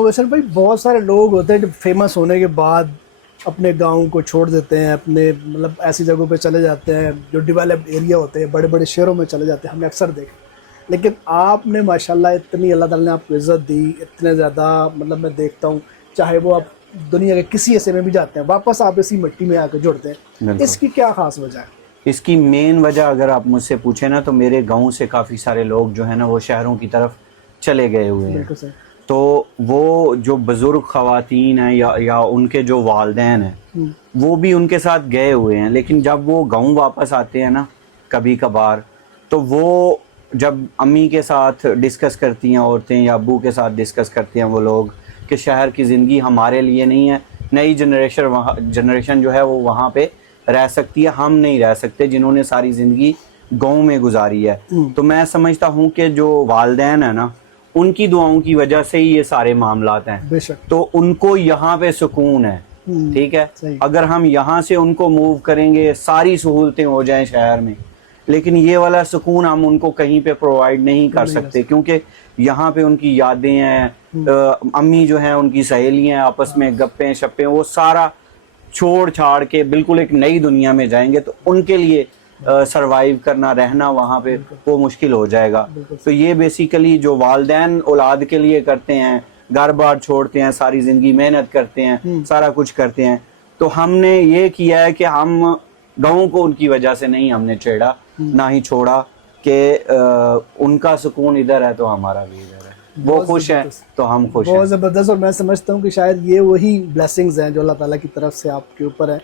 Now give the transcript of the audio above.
वैसे भाई बहुत सारे लोग होते हैं जो फेमस होने के बाद अपने गांव को छोड़ देते हैं, अपने मतलब ऐसी जगहों पे चले जाते हैं जो डेवलप्ड एरिया होते हैं, बड़े बड़े शहरों में चले जाते हैं, हमने अक्सर देखा। लेकिन आपने माशाल्लाह इतनी अल्लाह ताला ने आपको इज़्ज़त दी, इतने ज़्यादा मतलब मैं देखता हूँ चाहे वो आप दुनिया के किसी हिस्से में भी जाते हैं वापस आप इसी मिट्टी में आकर जुड़ते हैं। इसकी क्या खास वजह है? इसकी मेन वजह अगर आप मुझसे पूछे ना तो मेरे गांव से काफ़ी सारे लोग जो है ना वो शहरों की तरफ चले गए हुए हैं। बिल्कुल सही। तो वो जो बुज़ुर्ग ख़वातीन हैं या उनके जो वालिदैन हैं वो भी उनके साथ गए हुए हैं, लेकिन जब वो गांव वापस आते हैं ना कभी कभार, तो वो जब अम्मी के साथ डिस्कस करती हैं औरतें या अब्बू के साथ डिस्कस करते हैं वो लोग कि शहर की ज़िंदगी हमारे लिए नहीं है, नई जनरेशन जो है वो वहाँ पे रह सकती है, हम नहीं रह सकते जिन्होंने सारी ज़िंदगी गांव में गुजारी है। तो मैं समझता हूँ कि जो वालिदैन है ना उनकी दुआओं की वजह से ही ये सारे मामलात हैं। बेशक। तो उनको यहाँ पे सुकून है, ठीक है। सही। अगर हम यहाँ से उनको मूव करेंगे ससारी सहूलतें हो जाएं शहर में, लेकिन ये वाला सुकून हम उनको कहीं पे प्रोवाइड नहीं कर सकते क्योंकि यहाँ पे उनकी यादें हैं, अम्मी जो हैं उनकी सहेलियाँ आपस में गप्पें शप्पें, वो सारा छोड़ छाड़ के बिल्कुल एक नई दुनिया में जाएंगे तो उनके लिए सरवाइव करना, रहना वहाँ पे वो मुश्किल हो जाएगा। तो ये बेसिकली जो वालिदैन औलाद के लिए करते हैं, घर बार छोड़ते हैं, सारी ज़िंदगी मेहनत करते हैं, सारा कुछ करते हैं, तो हमने ये किया है कि हम गाँव को उनकी वजह से नहीं हमने छेड़ा ना ही छोड़ा कि उनका सुकून इधर है तो हमारा भी इधर है, वो खुश है तो हम खुश हैं। बहुत ज़बरदस्त। और मैं समझता हूँ कि शायद ये वही ब्लेसिंग्स हैं जो अल्लाह ताला की तरफ से आपके ऊपर है